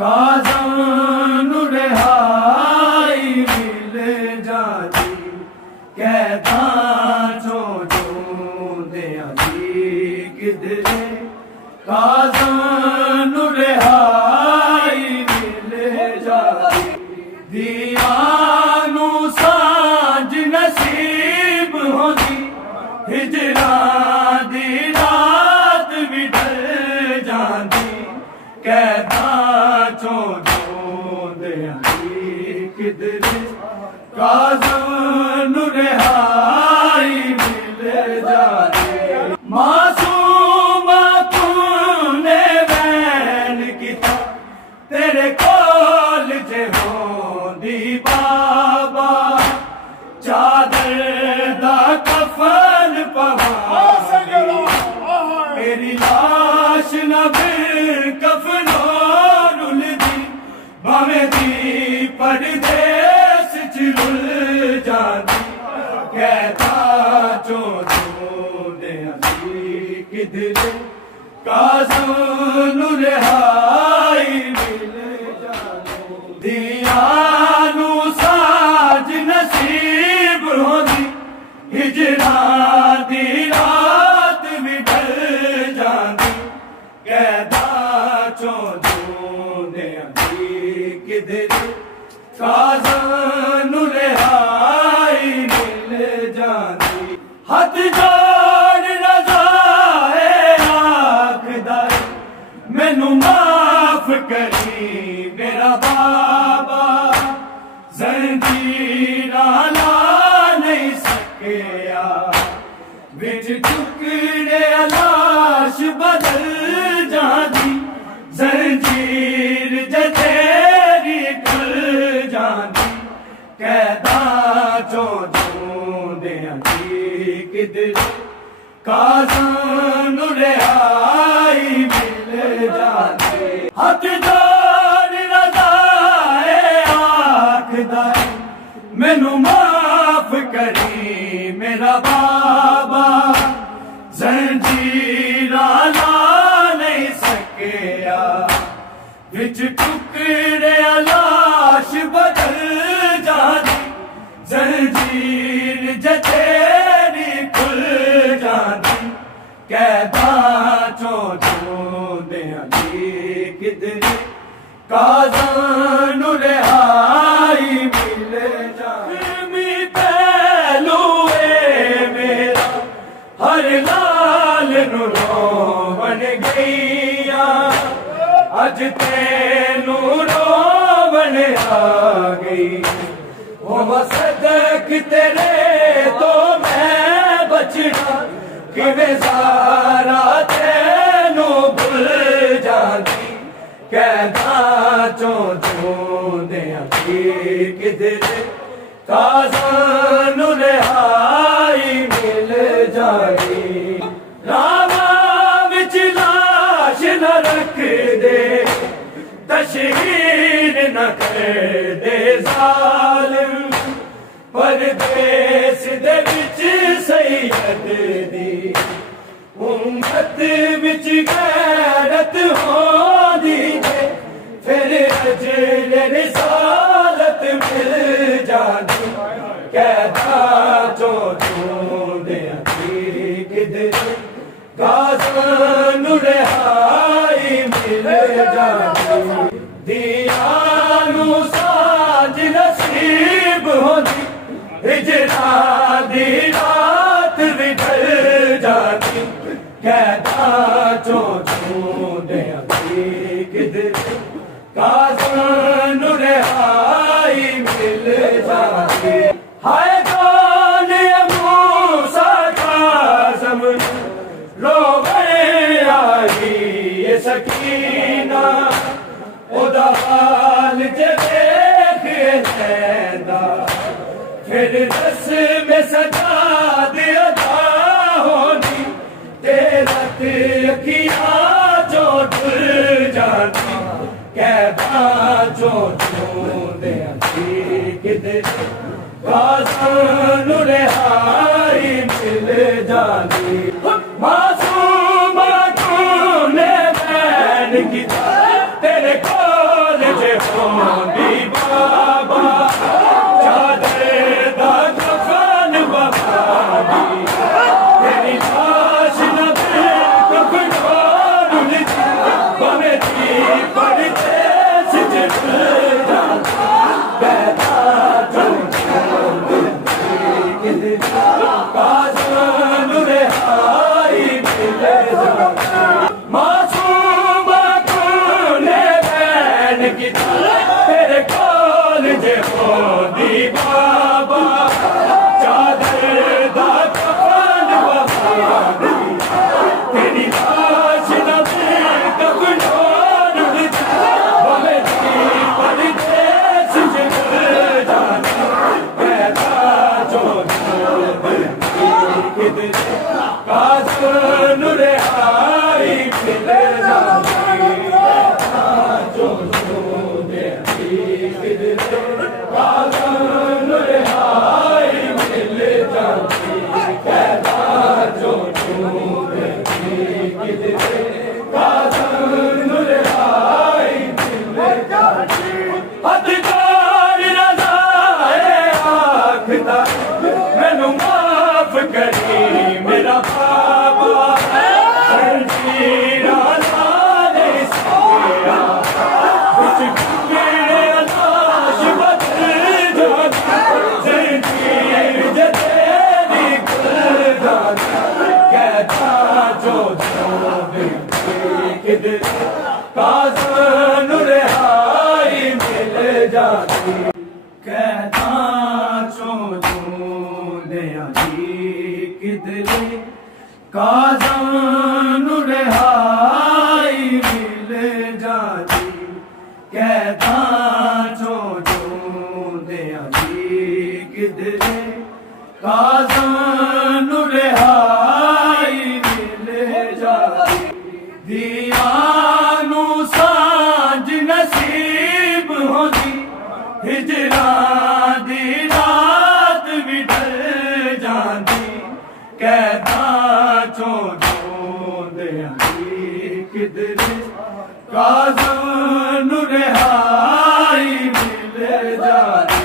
काज़ान रिहाई मिल जाती कहता चो दिया जी किधरे काज़ान रिहाई मिल जाती दियानू सांझ नसीब होती हिजरा दी रात भी ढल जाती कहता किधरे काज़ान रिहाई मिल जाती मासूमा तूने वैन किता तेरे कोल च होंदी बाबा चादर दा कफन पवा मेरी लाश न फिर कफनो रुलदी भावे दी परदेस च रुल जाती कहता चो दिया किधरे काज़ान रिहाई मिल जाती दियानू सांझ नसीब होंदी हिजरा दी रात भी ढल जाती कहता चो किधरे काज़ान रिहाई मिल जाती हथ जोड़ रज़ा है आखदा मैनू माफ करी मेरा बाबा ज़ंजीरा ला नहीं सकिया बिच टुकड़े लाश बदल जाती ज़ंजीर जतेरी खुल जाती कहता चो दिया किधरे काज़ान रिहाई मिल जाती हथ जोड़ रज़ा है आखदा मैनू माफ करी मेरा बाबा ज़ंजीरा ला नहीं सकिया बिच टुकड़े लाश बदल जाती ज़ंजीर जतेरी खुल जाती कहता चो दिया किधरे काज़ान रिहाई मिल जाती पहलू मेरा हर लाल रोवन गईया अज तेनू रोवन आ गई ओ सदक तेरे तो मैं बचना किवें सारा तेनू भुल जाती कहता चो दिया किधरे काज़ान रिहाई मिल जाती रामा विच लाश न रख दे तशहीर न कर दे जालिम परदेस दे विच सैयद दी उम्मत विच गैरत होंदी जे फिर अजर रिसालत मिल जाती कहता चो दिया किधरे काज़ान रिहाई मिल जाती दियानू सांझ नसीब होंदी हिजरा दी रात भी ढल जाती कहता चो दिया किधरे काज़ान रिहाई मिल जाती हाय कौन मूसा काज़म रोवे आई ये सकीना ओदा हाल जे देख लैंदा फिर दस में सजा दे अदा होनी तेरा अखियां जो ढल जाती कहता चो चूंदे किधरे काज़ां रिहाई मिल जानी मासूम तूने बैन की तेरे कोल जे होंदी बाबा चादर दा कफन बहादी तेरी लाश न कफन रुली बवे थी पड़ते सिजड़ जाता बैठा जो काज़ां रिहाई मिल जानी मासूम तूने बैन की तेरे कोल जे होंदी बाबा चादर दा कफन बहादी तेरी लाश न कफन रुली बवे थी पड़ते सिजड़ जाता बैठा जो काज़ां रिहाई मिल जानी जो काज़ां रिहाई मिल जानी जो काज़ां रिहाई मिल जानी हदगार रज़ाए आखदा मैनू माफ करी मेरा बाबा जंजीरां लाने सकिया कुछ मेरे लाश बदल जानी जंजीर जतेरी खुल जानी कहता जो किधरे काज़ां रिहाई मिल जानी कहता जो किधरे काज़ां रिहाई मिल जाती कहता चो किधरे काज़ां रिहाई मिल जाती दियानू सांझ नसीब होंदी हिजरां दी रात भी ढल जाती कहता चो किधरे काज़ां रिहाई मिल जाती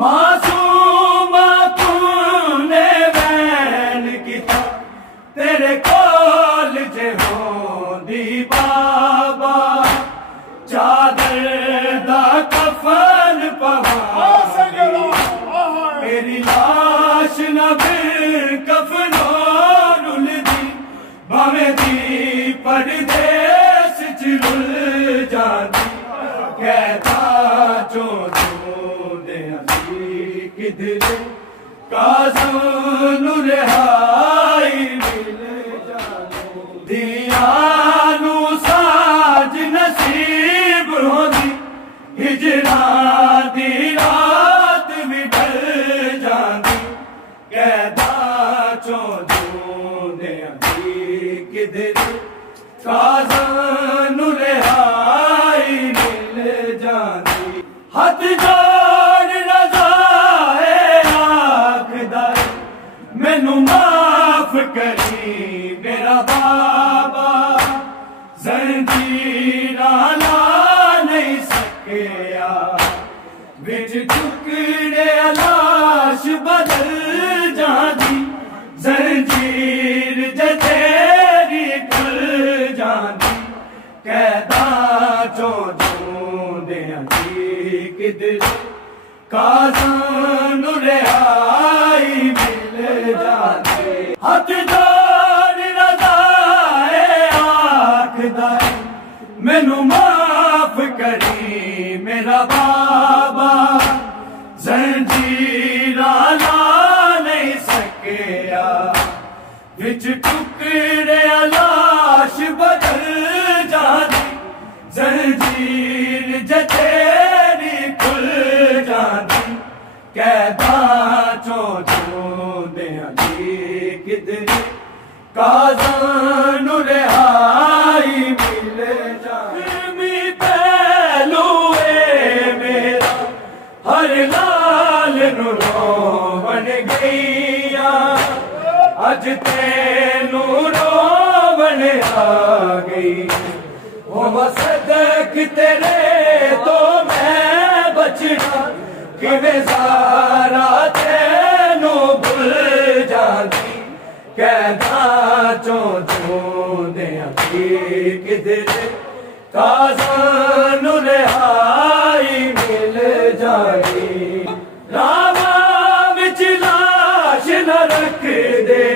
मासूम तूने बैन किता तेरे कोल जे होंदी बाबा चादर दा कफन पवादी मेरी लाश न कफनो रुलदी भावे दी परदेस च रुल जाती कहता चो किधरे काज़ां रिहाई मिल जानी दियानू साज नसीब होंदी हिजरां दी रात भी ढल जाती कहता चो किधरे काज़ां रिहाई मिल जानी हथ जोड़ रज़ाए आखदा मैनू माफ करी मेरा बाबा जंजीरां ला नहीं सकिया बिच टुकड़े लाश बदल जाती जंजीर जतेरी खुल जाती कहता चो किधरे काज़ां रिहाई मिल जाती हथ जोड़ रज़ाए आखदा मैनू माफ करी मेरा बाबा जंजीरां ला नहीं सकिया बिच टुकड़े लाश बदल जाती जंजीर जतेरी खुल जाती कहता चो किधरे काज़ां रिहाई मिल जानी पहलू अज तेनू रोवण आ गई, हो सदक तेरे तो मैं बचना, किवें ज़ारा तेनू भुल जांदी, कहदा चों चोंदियां किधरे काज़ां नूं रिहाई मिल जाई। रावा विच लाश न रख दे,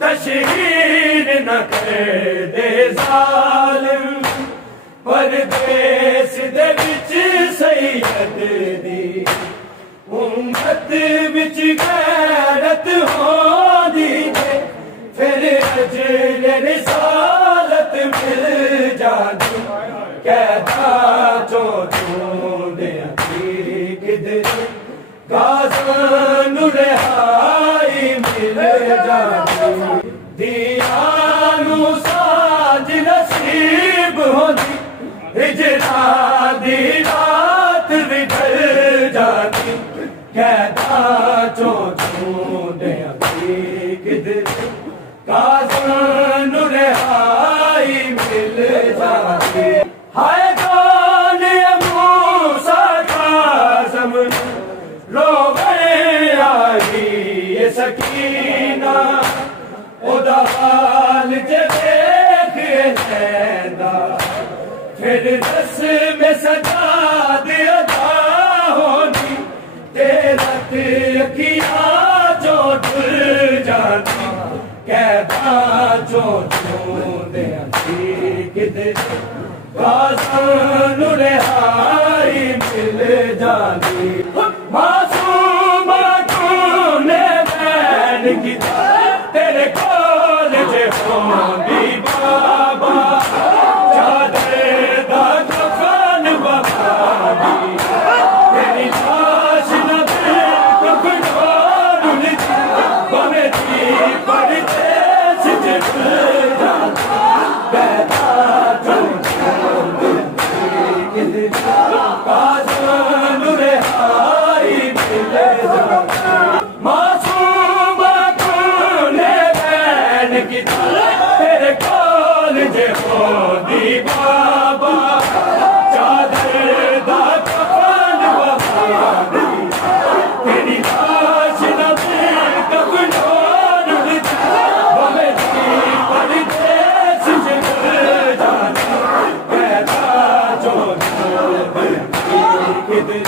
तशहीर न कर दे ज़ालिम, परदेस दे विच सैयद दी उम्मत विच गैरत होंदी है, फिर अजर रिसालत मिल जाती, कहदा चों चोंदियां किधरे काज़ां नूं रिहाई मिल जाती। दिया नूं साँझ नसीब होंदी, हिजरा दी रात भी ढल जाती, कहदा चों चोंदियां किधरे काज़ां नूं रिहाई मिल जाती। हाय कौन मूसा काज़म रोवण आई ये सकीना, ओदा हाल जे देख लैंदा, फिर दस में सजा दे अदा होनी, तेरा अखियां जो डुल जाती, कहदा चों चोंदियां किधरे काज़ां नूं रिहाई मिल जाती। मासूमा तूने बैन कीता, तेरे कोल जे होंदी बाबा, चादर दा कफन बहादी, तेरी लाश न कफनों रुलदी, भावें दी परदेस च भुल जाती, कहदा चों चोंदियां किधरे काज़ां नूं रिहाई मिल जाती। मासूमा तूने बैन कीता, तेरे कोल जे होंदी बाबा, चादर दा कफन बहादी, तेरी लाश न कफनों रुलदी, भावें दी परदेस च भुल जाती, कहदा चों चोंदियां किधरे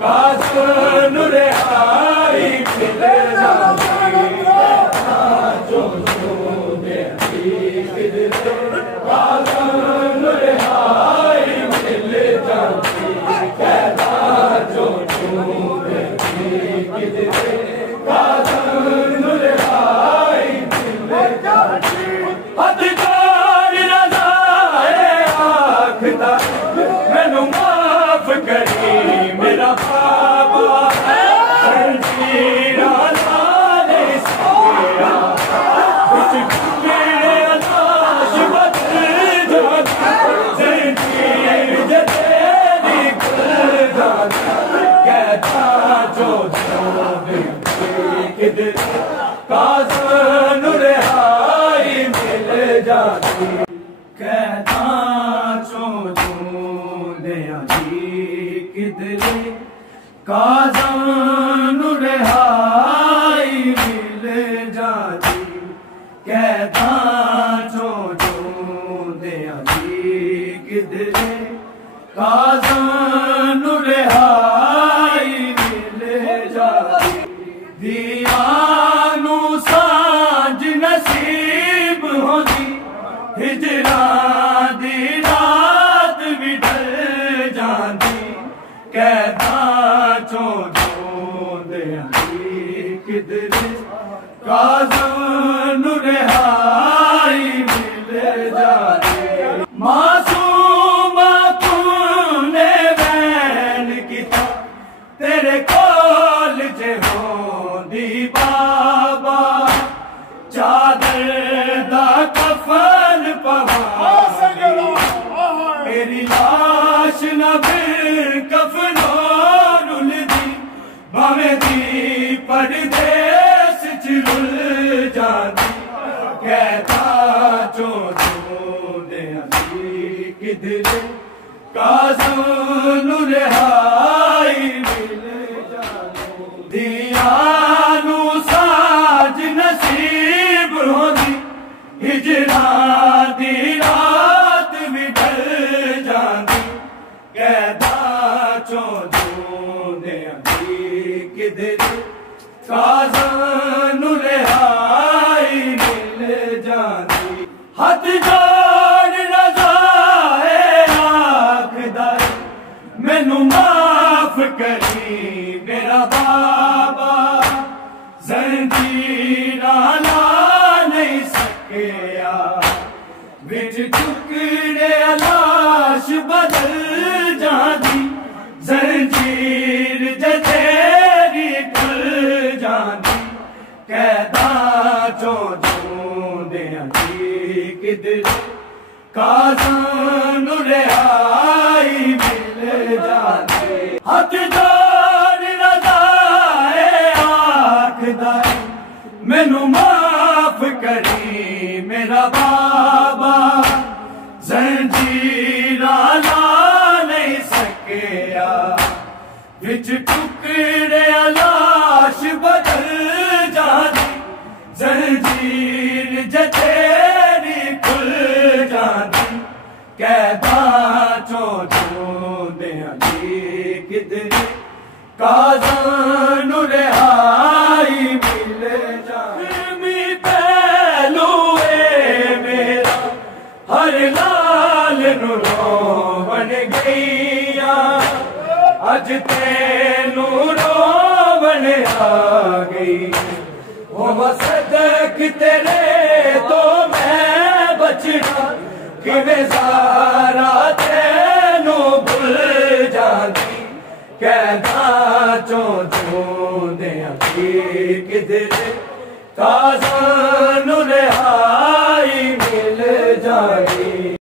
काज़ां नूं रिहाई मिल जाती, चों चोंदियां किधरे काज़ां नूं रिहाई मिल जाती, कहदा चों चोंदियां किधरे काज़ां नूं रिहाई मिल जाती। हदगार रज़ाए आखदा मैनू माफ करी मेरा बाबा, जंजीरां नाले सकेया, कुछ मेरे लाश बदल जाती, जंजीर जे तेरी खुल जाती, कहदा चों चोंदियां किधरे काज़ां नूं रिहाई मिल जाती, कहदा चों चोंदियां किधरे काज़ां नूं रिहाई मिल जाती, कहदा चों चोंदियां किधरे काज़ां नूं रिहाई मिल जाती। दिया नूं साँझ नसीब होंदी, हिजरा दी रात भी ढल जाती, कहदा चों चोंदियां किधरे काज़ां नूं रिहाई मिल जाती। मासूमा तूने बैन कीता, तेरे कोल जे होंदी बाबा, चादर दा कफन पवादी, मेरी लाश न फिर कफनों रुलदी, भावें दी परदेस च रुल चों दूंदे किधर काज़ां नूं रिहाई मिल जांदी। हथ जोड़ रज़ा है आखदा मैनू माफ करी मेरा बाबा, ज़ंजीरां ला नहीं सकिया विच टुकड़े लाश बदल जांदी। ज़ंजीर जथेरी खुल जांदी, कैदां चों दूंदियां किधर काज़ां नूं रिहाई मिल जांदी। हथ जोड़ रज़ा है आखदा मैनू माफ करी मेरा बाबा, ज़ंजीरां ला नहीं सकिया विच टुकड़े लाश बदल जांदी। ज़ंजीर जथेरी खुल जांदी, कैदां चों दूंदियां किधर काज़ां नूं रिहाई मिल जांदी। पहलू मेरा हर लाल नूं रोवण गईया, अज तेनू रोवण आ गई। ओ सदक तेरे तो मैं बचना, किवें ज़ारा तेनू भुल जांदी। कैदां चों दूंदियां किधर काज़ां नूं रिहाई मिल जांदी।